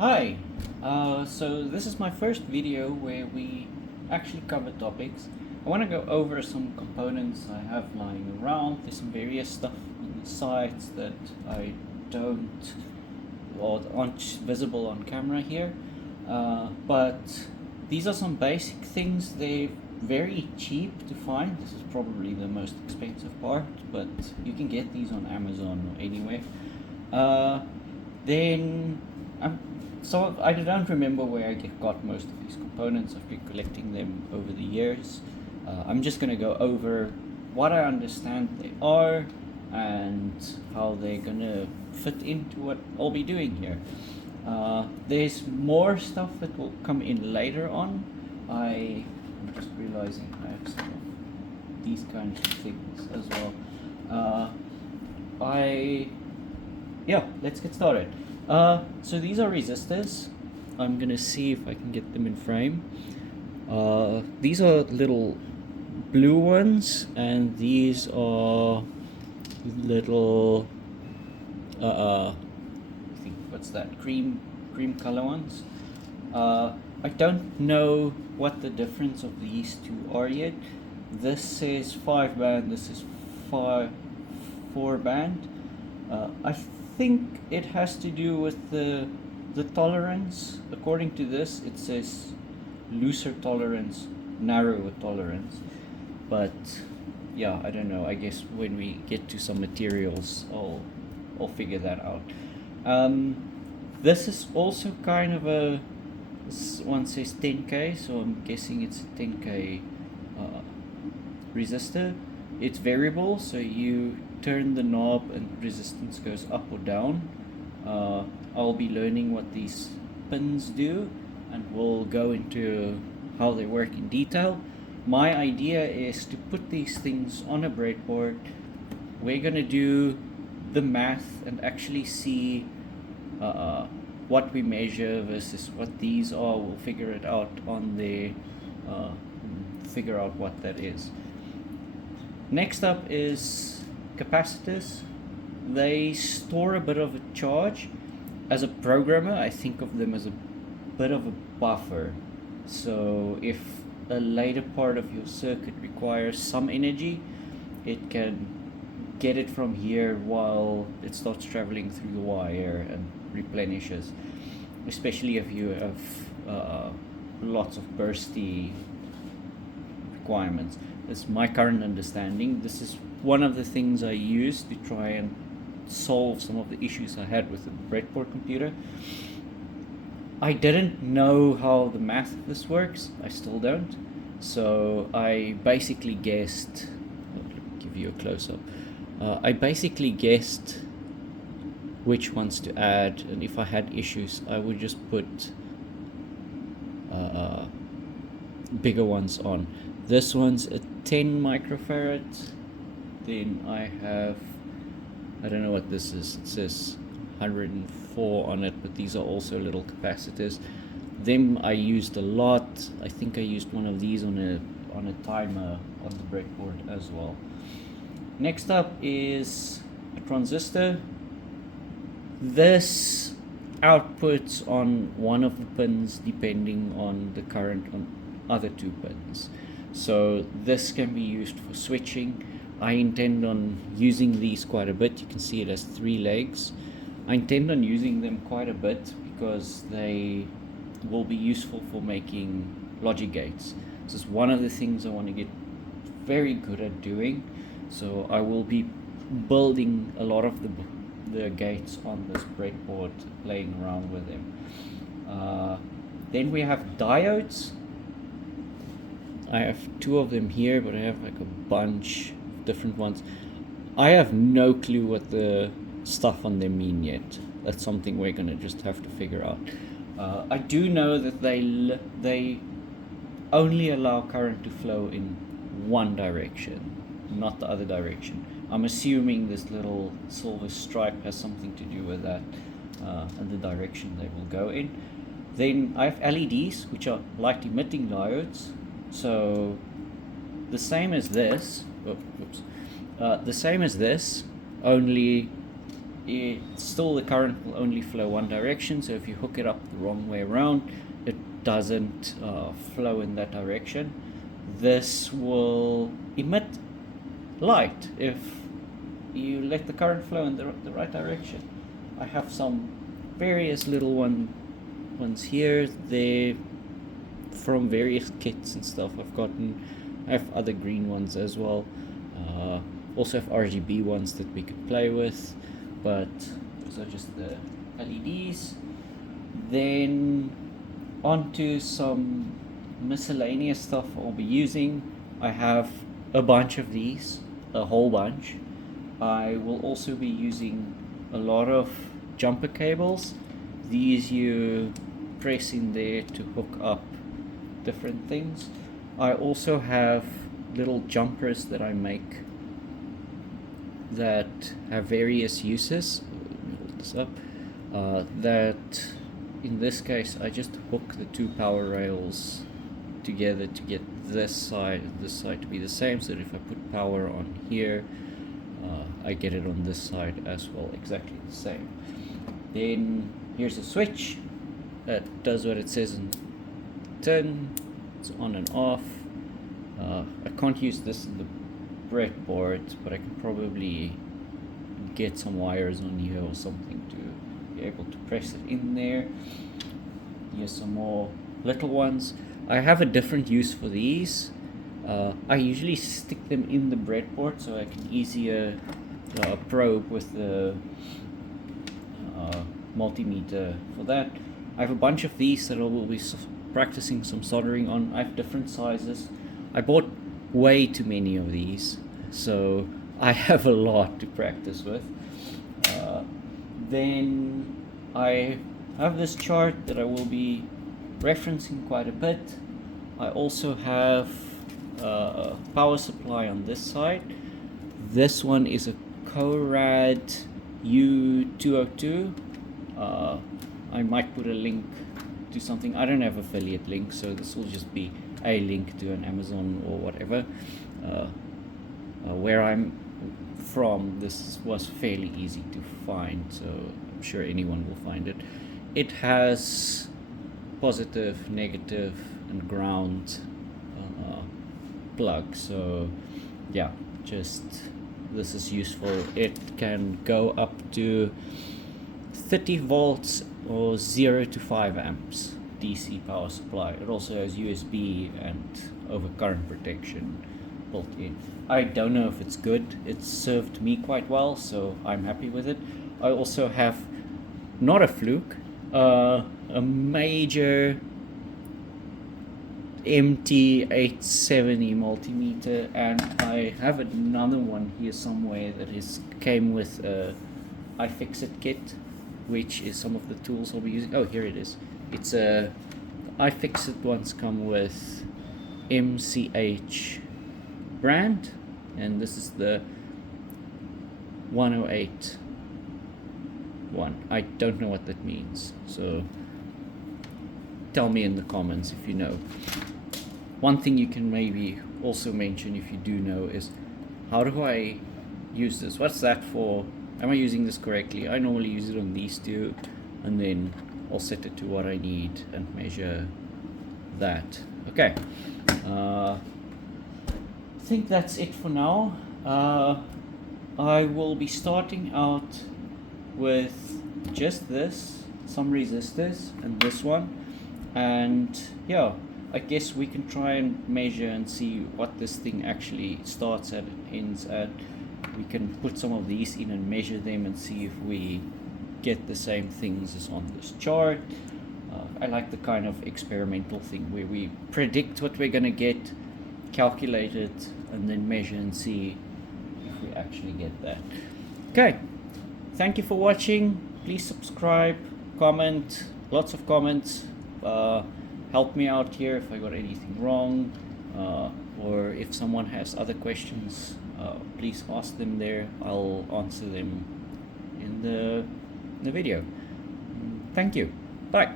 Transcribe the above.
Hi, so this is my first video where we actually cover topics. I want to go over some components I have lying around. There's some various stuff on the sides that I don't or aren't visible on camera here, but these are some basic things. They're very cheap to find. This is probably the most expensive part, but you can get these on Amazon or anywhere. Uh, then I'm so I don't remember where I got most of these components. I've been collecting them over the years. I'm just going to go over what I understand they are and how they're going to fit into what I'll be doing here. There's more stuff that will come in later on. I'm just realizing I have some of these kinds of things as well. I Yeah, let's get started. So these are resistors. I'm gonna see if I can get them in frame. These are little blue ones, and these are little, I think what's that? Cream color ones. I don't know what the difference of these two are yet. This says 5 band. This is 4 band. I think it has to do with the tolerance. According to this, it says looser tolerance, narrower tolerance. But yeah, I don't know. I guess when we get to some materials, I'll figure that out. Um, this is also kind of this one says 10k, so I'm guessing it's a 10k uh, resistor. It's variable, so you turn the knob and resistance goes up or down. I'll be learning what these pins do, and we'll go into how they work in detail. My idea is to put these things on a breadboard. We're gonna do the math and actually see what we measure versus what these are. We'll figure it out on the uh, figure out what that is. Next up is capacitors. They store a bit of a charge. As a programmer, I think of them as a bit of a buffer. So if a later part of your circuit requires some energy, it can get it from here while it starts traveling through the wire and replenishes, especially if you have lots of bursty requirements. That's my current understanding. This is one of the things I use to try and solve some of the issues I had with the breadboard computer. I didn't know how the math of this works. I still don't. So I basically guessed. Let me give you a close up. I basically guessed which ones to add, and if I had issues, I would just put bigger ones on. This one's a 10 microfarad. Then I have, I don't know what this is. It says 104 on it, but these are also little capacitors. Them I used a lot. I think I used one of these on a timer on the breadboard as well. Next up is a transistor. This outputs on one of the pins depending on the current on other two pins. So this can be used for switching. I intend on using these quite a bit. You can see it has 3 legs. I intend on using them quite a bit because they will be useful for making logic gates. This is one of the things I want to get very good at doing. So I will be building a lot of the gates on this breadboard, playing around with them. Then we have diodes. I have 2 of them here, but I have like a bunch of different ones. I have no clue what the stuff on them mean yet. That's something we're gonna just have to figure out. I do know that they only allow current to flow in one direction, not the other direction. I'm assuming this little silver stripe has something to do with that and the direction they will go in. Then I have LEDs, which are light emitting diodes. So the same as this, the same as this, only the current will only flow one direction, so if you hook it up the wrong way around, it doesn't flow in that direction. This will emit light if you let the current flow in the right direction. I have some various little ones here. They're from various kits and stuff I've gotten. I have other green ones as well. Also have RGB ones that we could play with, but those are just the LEDs. Then onto some miscellaneous stuff I'll be using. I have a bunch of these, a whole bunch. I will also be using a lot of jumper cables. These you press in there to hook up different things. I also have little jumpers that I make that have various uses. Let me hold this up. That in this case I just hook the two power rails together to get this side and this side to be the same, so that if I put power on here, I get it on this side as well, exactly the same. Then here's a switch that does what it says in tin. It's on and off. I can't use this in the breadboard, but I can probably get some wires on here or something to be able to press it in there. Here's some more little ones. I have a different use for these. I usually stick them in the breadboard so I can easier probe with the multimeter for that. I have a bunch of these that I will be practicing some soldering on. I have different sizes. I bought way too many of these, so I have a lot to practice with. Then I have this chart that I will be referencing quite a bit. I also have a power supply on this side. This one is a Corad U202. I might put a link to something. I don't have affiliate links, so this will just be a link to an Amazon or whatever. Where I'm from, this was fairly easy to find, so I'm sure anyone will find it. It has positive, negative, and ground plug, so yeah, just this is useful. It can go up to 30 volts or 0 to 5 amps DC power supply. It also has USB and overcurrent protection built in. I don't know if it's good. It's served me quite well, so I'm happy with it. I also have, not a Fluke, a major MT870 multimeter, and I have another one here somewhere that came with a iFixit kit, which is some of the tools I'll be using. Oh, here it is. It's a iFixit ones come with MCH brand, and this is the 108 one. I don't know what that means, so tell me in the comments if you know. One thing you can maybe also mention if you do know is, how do I use this? What's that for? Am I using this correctly? I normally use it on these two, and then I'll set it to what I need and measure that. Okay, I think that's it for now. I will be starting out with just this, some resistors, and this one, and yeah, I guess we can try and measure and see what this thing actually starts at and ends at. We can put some of these in and measure them and see if we get the same things as on this chart. I like the kind of experimental thing where we predict what we're going to get, calculate it, and then measure and see if we actually get that. Okay, thank you for watching. Please subscribe, comment, lots of comments. Help me out here if I got anything wrong, or if someone has other questions, please ask them there. I'll answer them in the video. Thank you. Bye.